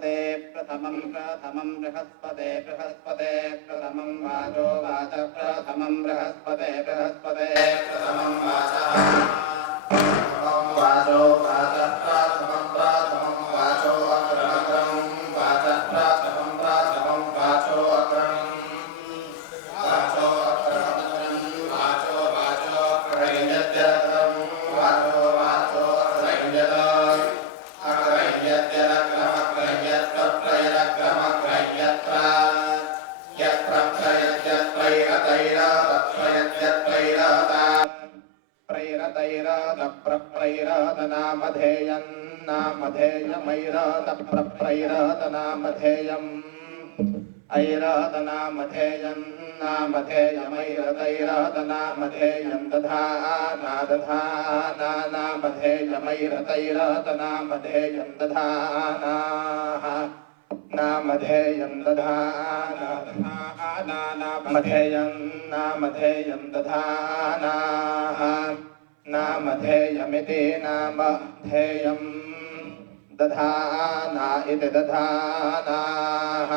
बृहस्पते प्रथमं बृहस्पते प्रथमं वाचो वाच प्रथमं बृहस्पते प्रथमं वाचो वाच प्रथमं वाचो अग्रमं वाच प्रथमं वाचो अग्रमं वाचो अग्रमं वाचो अग्रयत्यं वाचो अग्रयत् नामधेयम् ऐरातनामधेयम् नामधेयमैरतैरातनामधेयम् दधानामधेयमैरतैरातनामधेयम् दधानाः नामधेयम् नामधेयम् दधानाः नामधेयमिति नामधेयम् दधाना इति दधानाः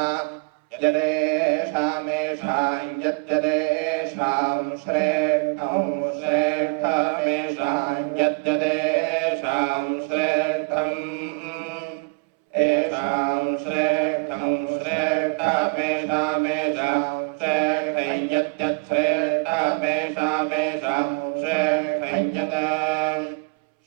यदेषामेषां यद्यदेषां श्रेष्ठं श्रेष्ठमेषां यद्यदेषां श्रेष्ठम् येषां श्रेष्ठं श्रेष्ठमेषामेषां श्रेष्ठं यद्यच्छ्रेष्ठमेषामेषां श्रेष्ठं यत्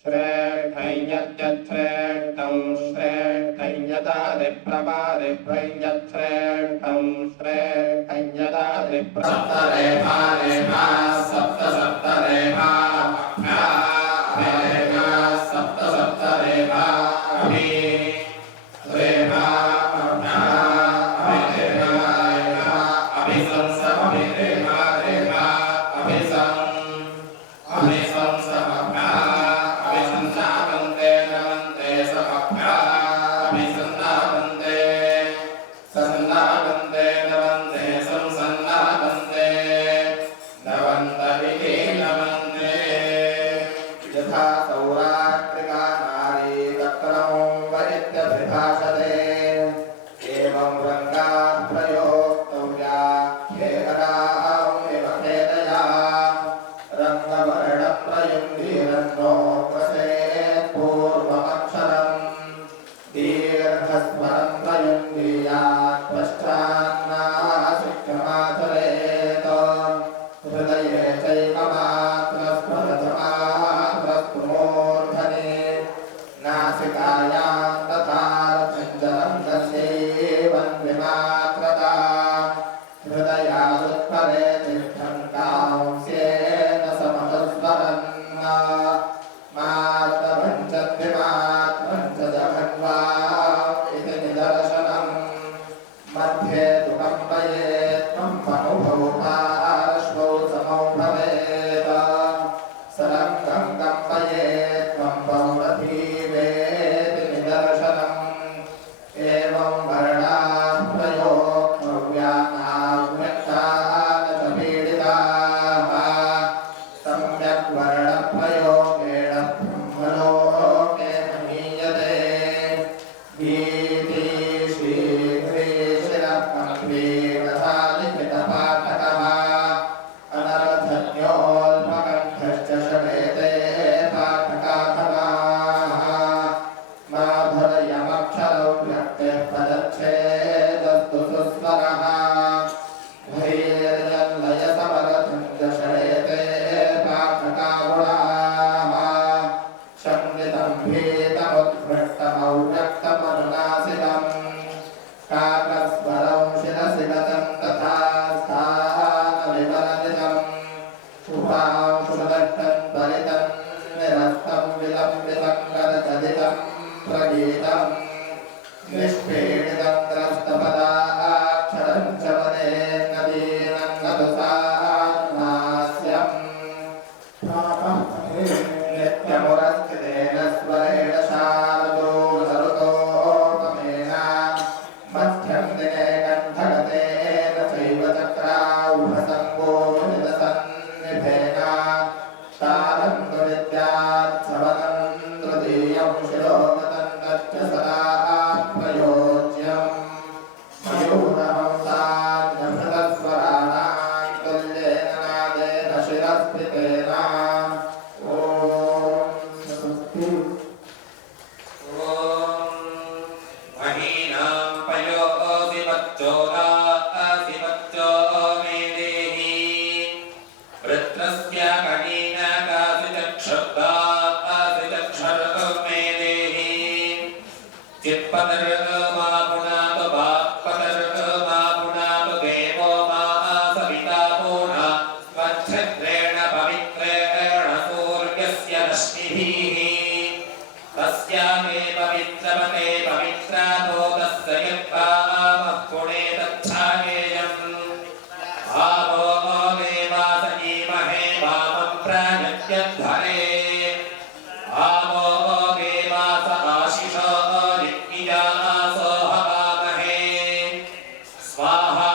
श्रेष्ठं यद्यच्छ्रेष्ठं श्रेष्ठं यदादिप्रमादिभ्यं यच्छ्रेष्ठं श्रेष्ठं यदादिप्रसप्तरेफा रेफा सप्त सप्तरेफा रेफा सप्त सप्तरेफा चित्पतर्मा पुनातु बापतर्मा पुनातु देवो मा सविता पूर्णा स्वच्छत्रेण पवित्रेण सूर्यस्य रश्मिभिः तस्यामे पवित्रमते पवित्रातो तस्य यत्पामः पुणे तच्छायेयम् आवो देवास ईमहे वामं प्राजत्यध्वरे आवो देवास आशिषो नित्यासो हवामहे स्वाहा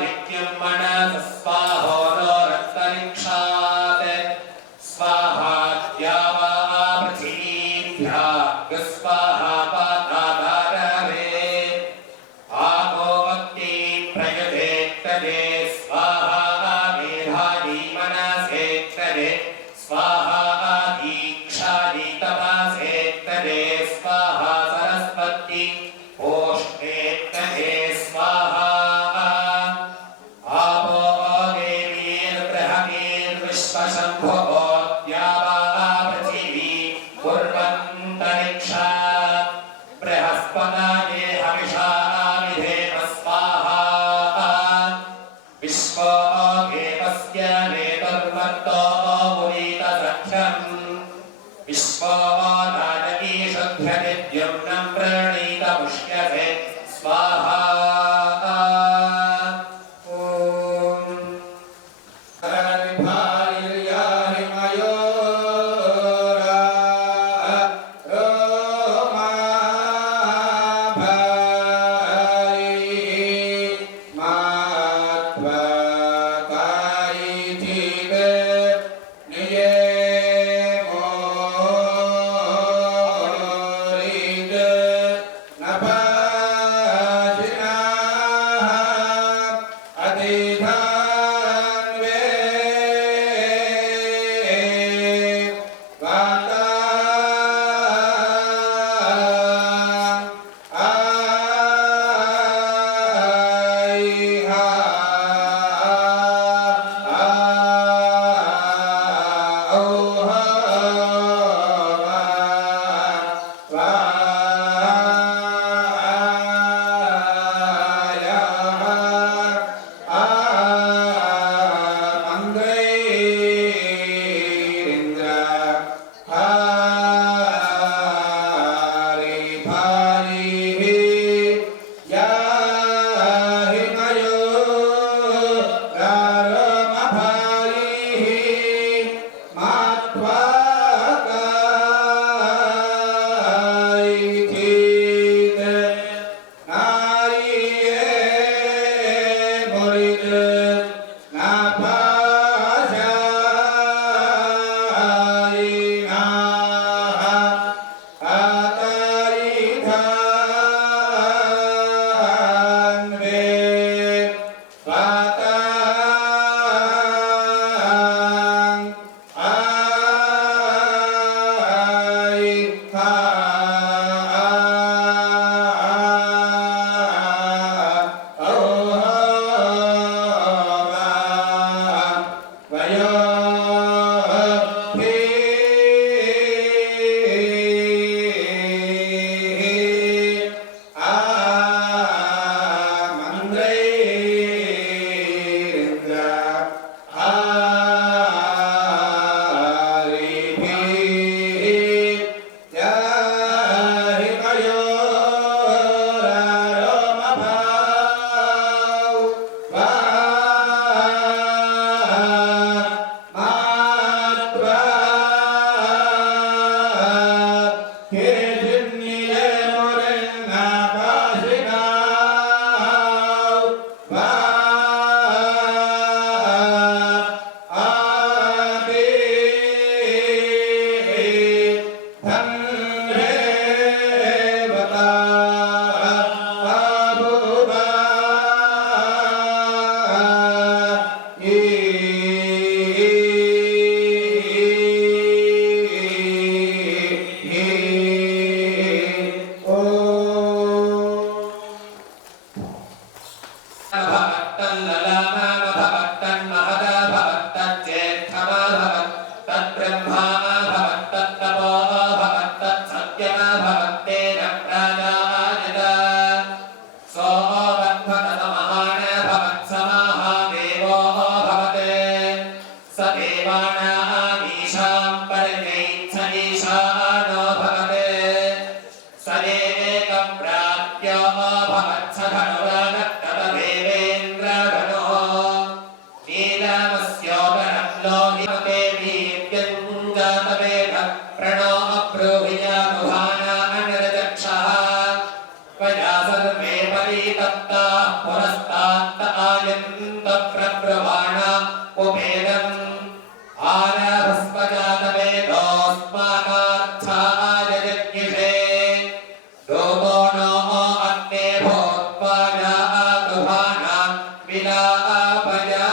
नित्यं मनसः स्वाहो नो रक्तनिक्षात् स्वाहा द्यावा पृथिवीभ्यः स्वाहा पातादारवे तप्ताः पुरस्तात्त आयन्त प्रब्रवाण उपेदम् आरभस्वजातवेदोऽस्माकार्थाय यज्ञिषे दोतो नो अग्ने भूत्वा जातु भानां विलापया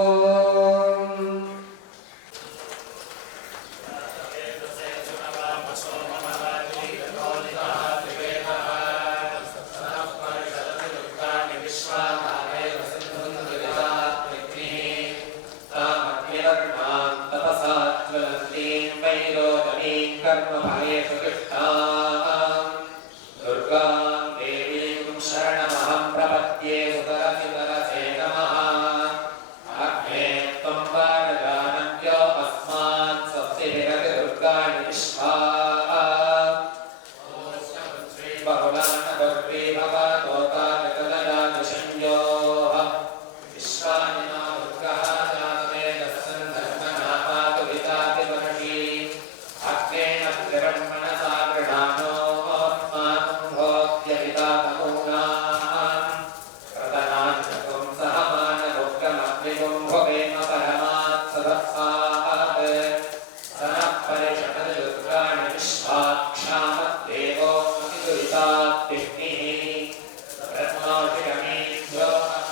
ॐ कर्मफलेषु कृष्णाम् दुर्गां देवीं शरणमहं प्रपद्ये सुतरसितरसे नमः अग्ने त्वं वारदानव्यो अस्मान् स्वस्तिभिरति दुर्गाणि विश्वा बहुलान दुर्वी भवतोतारकलयादिशंयोः विश्वानि नो दुर्गः जातवेदस्सन् धर्मनामातु वितातिवर्षी अग्नेन त्रिवर्मणसा गृहाणो अस्माकं भोग्यहितातमूनाम् प्रतनाञ्चकुं सहमानभोग्यमग्निगुं भुवेम परमात् सदस्सात् स नः परिषदति दुर्गाणि विश्वाक्षामद्देवो दुरितात्तिष्ठिः रत्नोषिकमीन्द्रो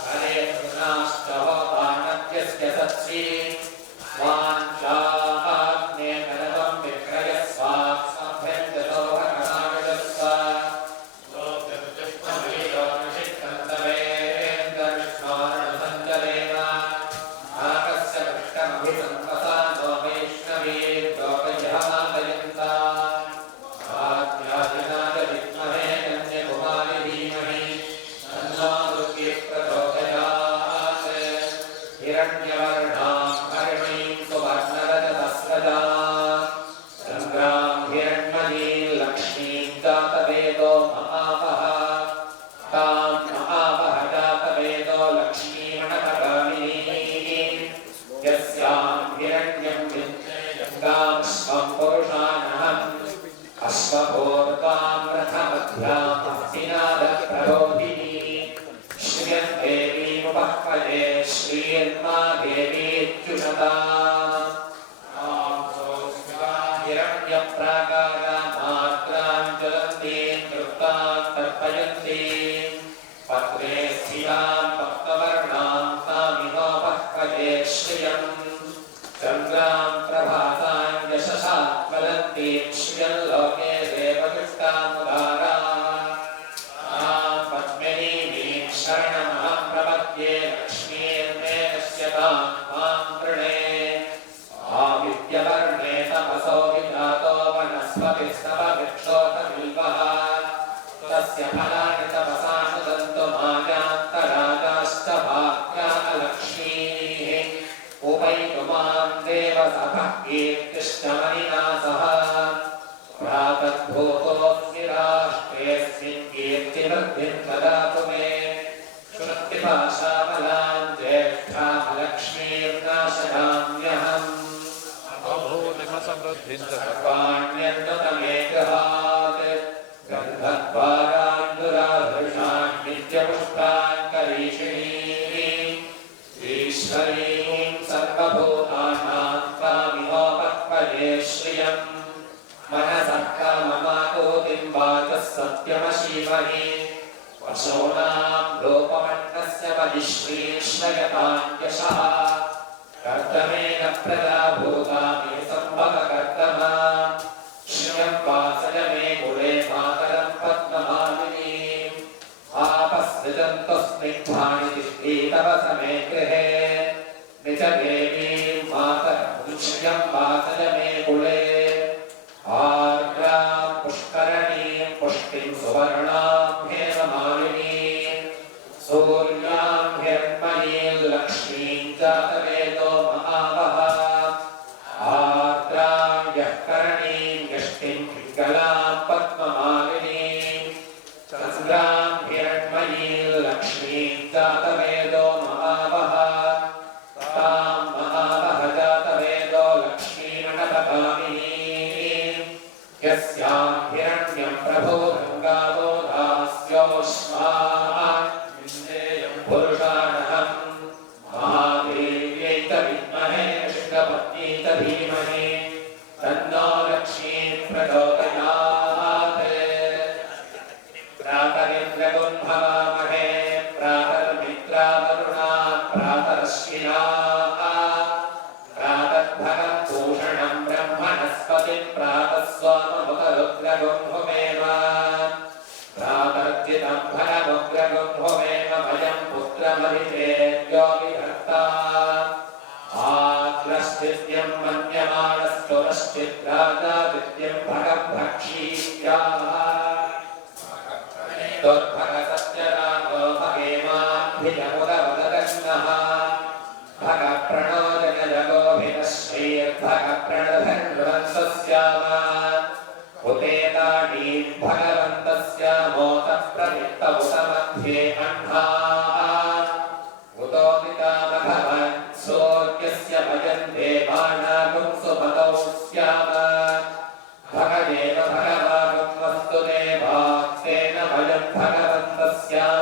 हरे पुनाश्च होतानद्यस्य सत्सि वाञ्छाग्ने करवं विक्रयस्वा सभ्यन्तलोभकनागजस्व लोकविष्टमभिषिक्तन्तवेन्द्रविष्णोरणसञ्जलेन नाकस्य पृष्ठमभिसम्पसा नो वैष्णवीर्लोकजहमादयन्ता आद्यादिनाय विद्महे कन्यकुमारि धीमहि तन्नो दुर्गे प्रचोदयात् हिरण्यवर्णां हरिणीं सुवर्णरजतस्रजां सङ्ग्रां हिरण्मयीं लक्ष्मीं जातवेदो महावः तां महावः जातवेदो लक्ष्मीमणपगामिनीं यस्यां हिरण्यं विद्ये गङ्गां स्वं पुरुषानहम् अश्वभूतां रथमध्याम् हस्तिनादप्रबोधिनी श्रियं देवीमुपह्वये श्रीर्मा देवीत्युषताम् हिरण्यप्राकारामात्रां ज्वलन्तीं तृप्तां तर्पयन्तीं पत्रे स्थितां भक्तवर्णां तामिनोपह्वये श्रियम् चन्द्रां प्रभातां यशसा ज्वलन्तीं श्रियं लोके देवदुष्टामुदाराम् तां पद्मिनीं शरणमहं प्रपद्ये लक्ष्मीर्मे नश्यतां मां वृणे आदित्यवर्णे तपसो विजातो वनस्पतिस्तव वृक्षोतबिल्वः तस्य फलानि तपसानुदन्तो मायान्तरागाश्च भाग्याः लक्ष्मीः उपैतु मां देवसभः कीर्तिश्चमनिना सह प्रातद्भूतोऽस्मि राष्ट्रेऽस्मिन् कीर्तिवृद्धिं ददातु मे श्रुतिभाषाबलां ज्येष्ठाः लक्ष्मीर्नाशयाम्यहम् सर्वाण्यन्ततमे गृहात् गन्धद्वारान्दुराधृषान् नित्यपुष्टान् करीषिणीम् ईश्वरीं सर्वभूतानां त्वामिहोपह्वये श्रियम् मनसः काममाकोतिं वाचः सत्यमशीमहि वशोनां लोपमण्डस्य बलिश्रीश्रयतान्यशः कर्दमेन प्रजा भूता मे सम्भवकर्दमा श्रियं वासय मे कुले मातरं पद्ममालिनीम् आपसृजन्तु स्निग्धानि तिष्ठीतवस मे गृहे निज देवीं मातरं श्रियं वासय मे कुले आर्द्रां पुष्करणीं पुष्टिं सुवर्णां हेममालिनीं सूर्यां हिरण्मयीं लक्ष्मीं जातवेदो महावः आर्द्रां यःकरणीं यष्टिं पिङ्गलां पद्ममालिनीं चन्द्रां हिरण्मयीं लक्ष्मीं जातवेदो महावः तां महावः जातवेदो लक्ष्मीमणपगामिनीं यस्यां हिरण्यं प्रभो गङ्गावो दास्योष्मा सत्यरामो भगेमाभिजमुदवददग्नः भगप्रणोदनजगोभितश्रीर्भगप्रणधन्वन्तस्याम उतेताडीम् भगवन्तस्यामोतः प्रवित्तमुतमध्ये अह्नाः उतोदितामघवन् सोऽर्यस्य भजन् देवानागुं सुमतौ स्याम भगदेव भगवानुं वस्तु देवास्तेन भजन् भगवन्तस्याम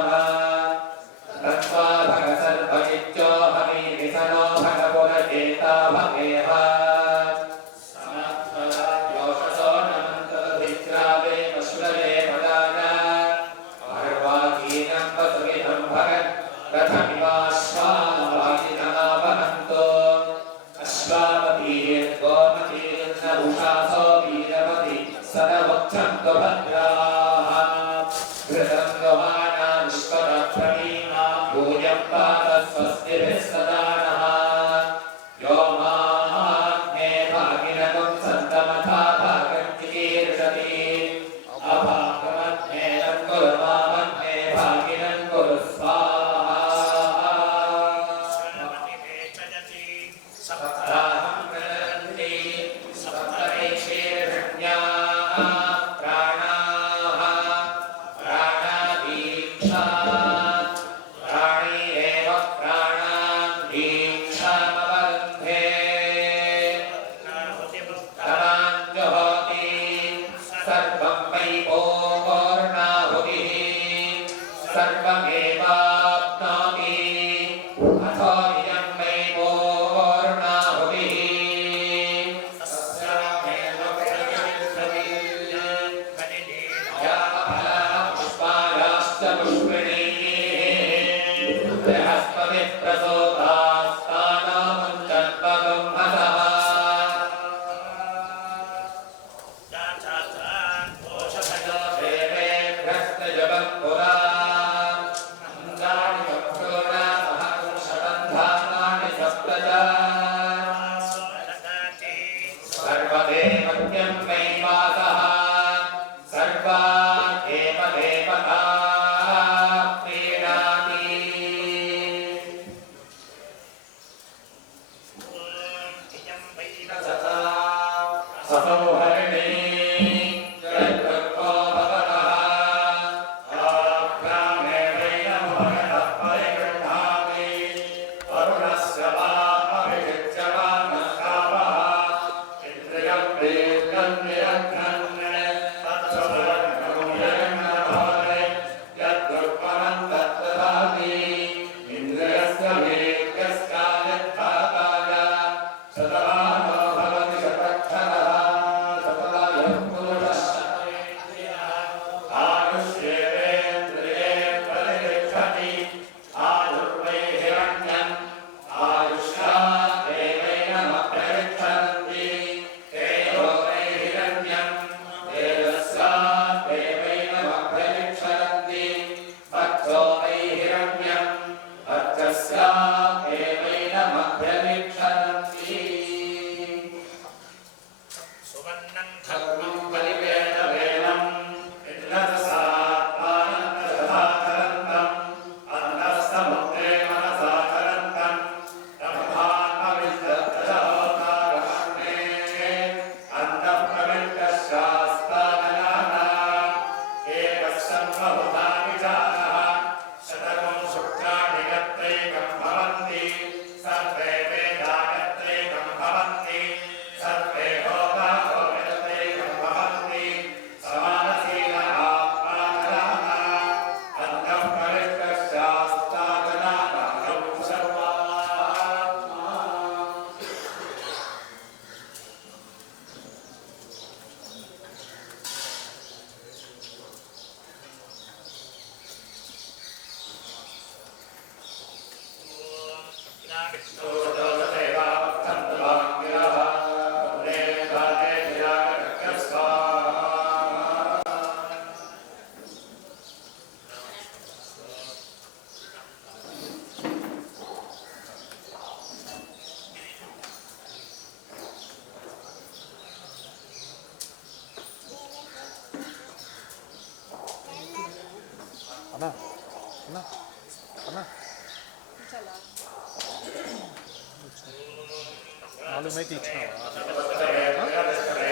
అన్నా అన్నా అన్నా 4 మైకి ఇచ్చినావా 4 ఉన్నాయి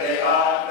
Deva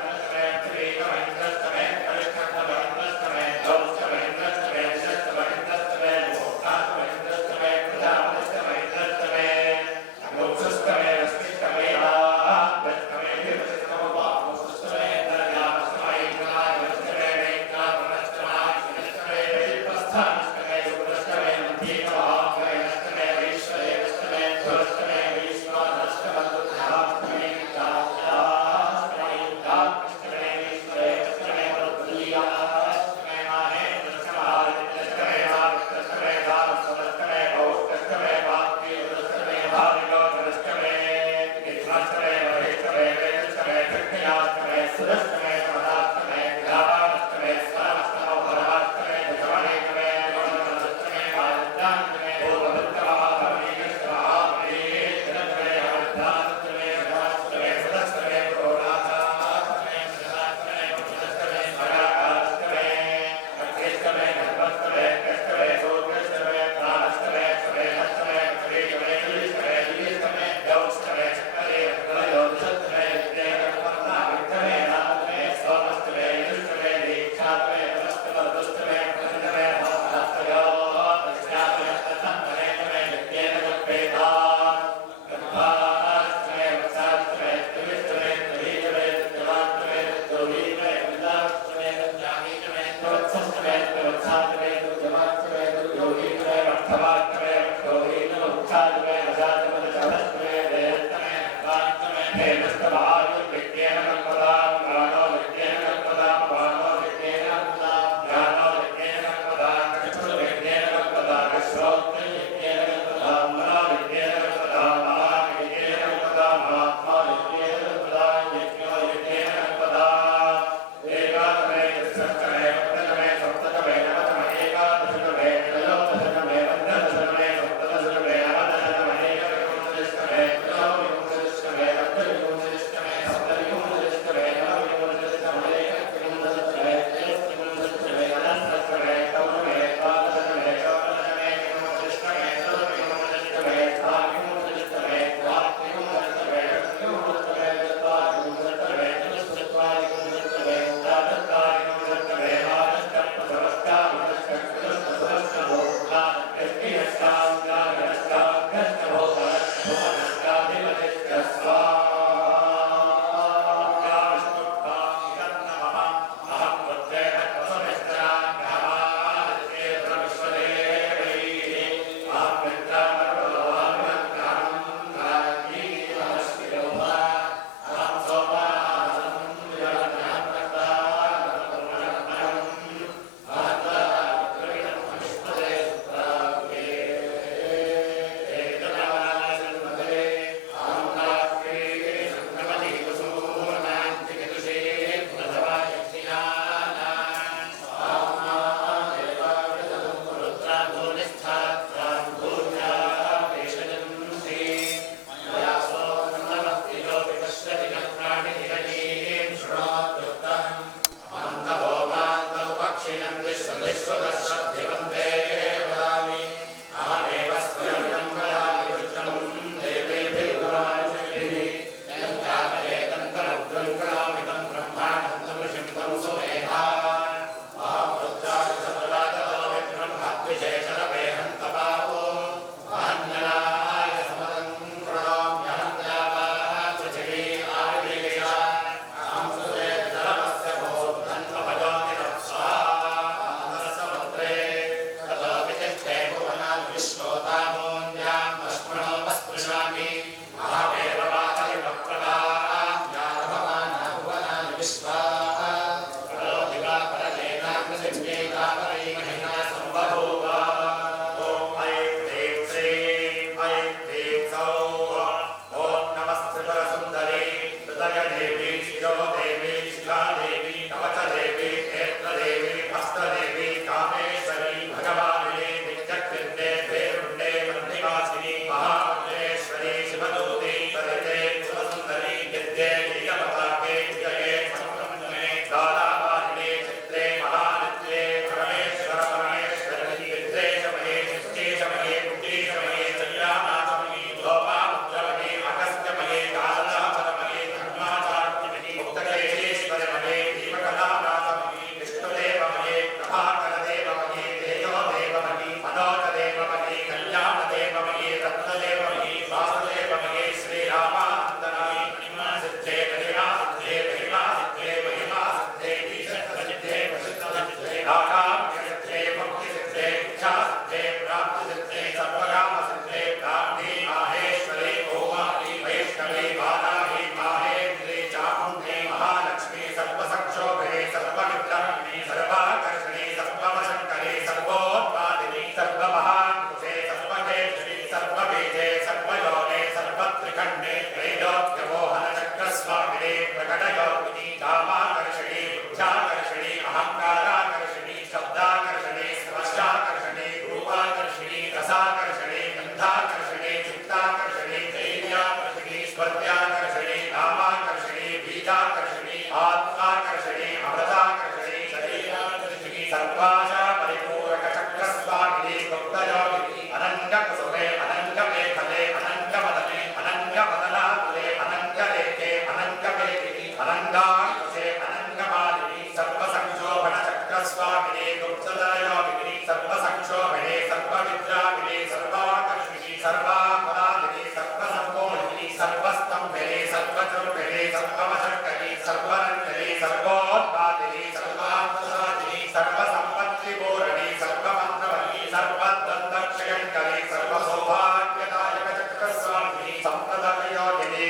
शिरो देवी शिला देवी कवच देवी नेत्र देवी हस्त देवी कामेश्वरी भगवानिनी नित्यकृते भेरुण्डे वन्दिवासिनी महामंडलेश्वरी शिवदूती सरिते सुरसुंदरी नित्ये लीलपताके जये संक्रमणे दादावादिने चित्रे महानित्ये परमेश्वर परमेश्वरी विद्रेशमये निश्चेशमये बुद्धिशमये सत्यानाशमये लोपामुद्रमये अगस्त्यमये कालदापरमये धर्माचार्यमये मुक्तकेशेश्वरमये दीपकलानाशमये विष्णुदेवमये प्रभाकरदेवमये तेजोदेवमये मनोजदेवमये कल्याणदेवमये रत्नदेवमये वासुदेवमये श्रीरामानन्दनाय महिमासिद्धे महिमासिद्धे महिमासिद्धे महिमासिद्धे ईशत्वसिद्धे वसिद्धसिद्धे रागाम्यसिद्धे भक्तिसिद्धे इच्छासिद्धे प्राप्तिसिद्धे सर्वकामसिद्धे ब्राह्मी माहेश्वरी ओमानि वैष्णवी वाराहि माहेन्द्री चामुण्डे महालक्ष्मी सर्वसक्षोभे सर्वविद्राहिणी सर्वाकर्षणी सर्ववशङ्करी सर्वोत्पादिनी सर्वमहान्कुशे सर्वकेशरी सर्वबीजे सर्वयोगे सर्वत्रिखण्डे त्रैलोक्यमोहनचक्रस्वामिने प्रकटयोगिनी कामाकर्षणी बुद्ध्याकर्षणी अहङ्काराकर्षणी शब्दाकर्षणी स्पर्शाकर्षणी रूपाकर्षणी रसाकर्षणी गन्धाकर्षणी चित्ताकर्षणी धैर्याकर्षणी स्पर्ध्याकर्षणी नामाकर्षणी बीजाकर्षणी आत्माकर्षणी अमृताकर्षणी शरीराकर्षणी सर्वाशा परिपूरकचक्रस्वामिनी गुप्तयोगिनी अनङ्गकुसुमे अनङ्गमेखले अनङ्गमदने अनङ्गमदनाकुले अनङ्गलेखे अनङ्गमेदिनी अनङ्गाकुशे अनङ्गमालिनी सर्वसंक्षोभणचक्रस्वामिनी गुप्तयोगिनी सर्वसंक्षोभणे सर्वविद्राविने सर्वाकर्षिणी सर्वापराधिनी सर्वसम्मोहिनी सर्वस्तम्भिनी सर्वचुर्भिनी सर्ववशङ्करी सर्वरञ्जनी सर्वोत्पादिनी सर्वान्तसादिनी सर्वसम्पत्तिपूरणी सर्वमन्त्रवती सर्वद्वन्द्वक्षयङ्करी सर्वसौभाग्यदायकचक्रस्वामिनी सम्प्रदाययोगिनी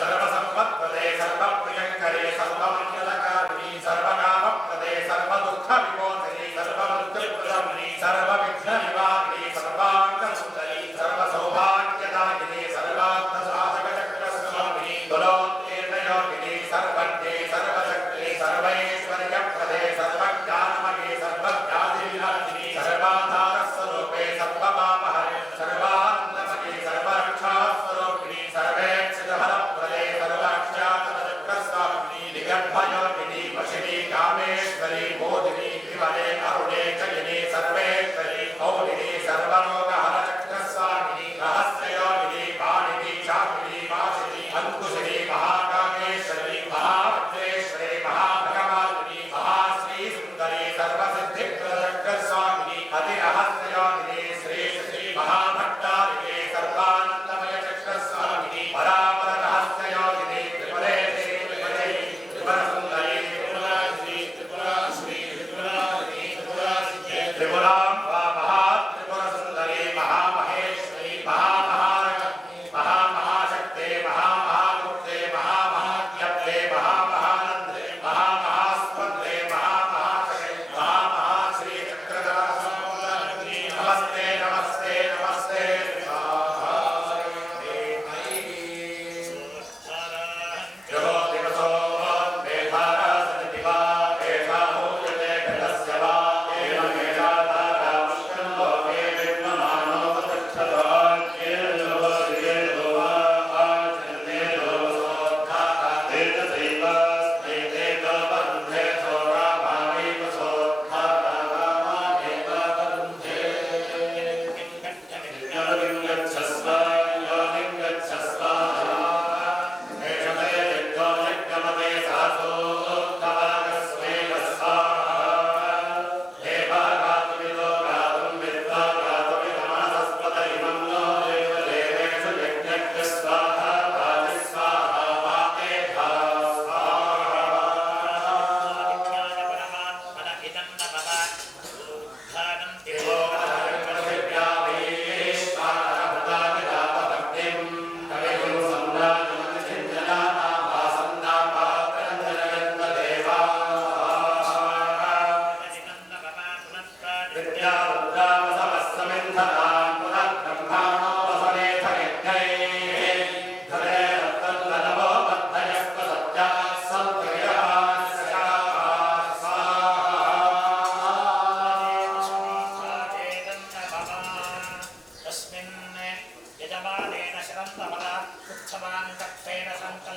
सर्वसम्पत्पदे सर्वप्रिय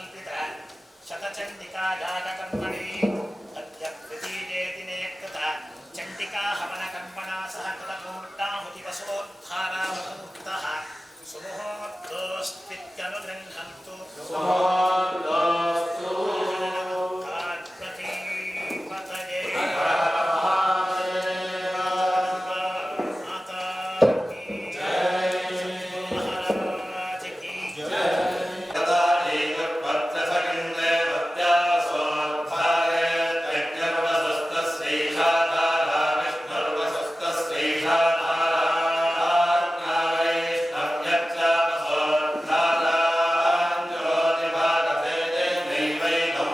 कल्पित शतचण्डिका यागकर्मणि तद्यप्रतीजेतिने कृत चण्डिका हवनकर्मणा सह कृतपूर्णाहुतिवसोद्धारावमुक्तः सुमुहूर्तोऽस्त्वित्यनुगृह्णन्तु Wait,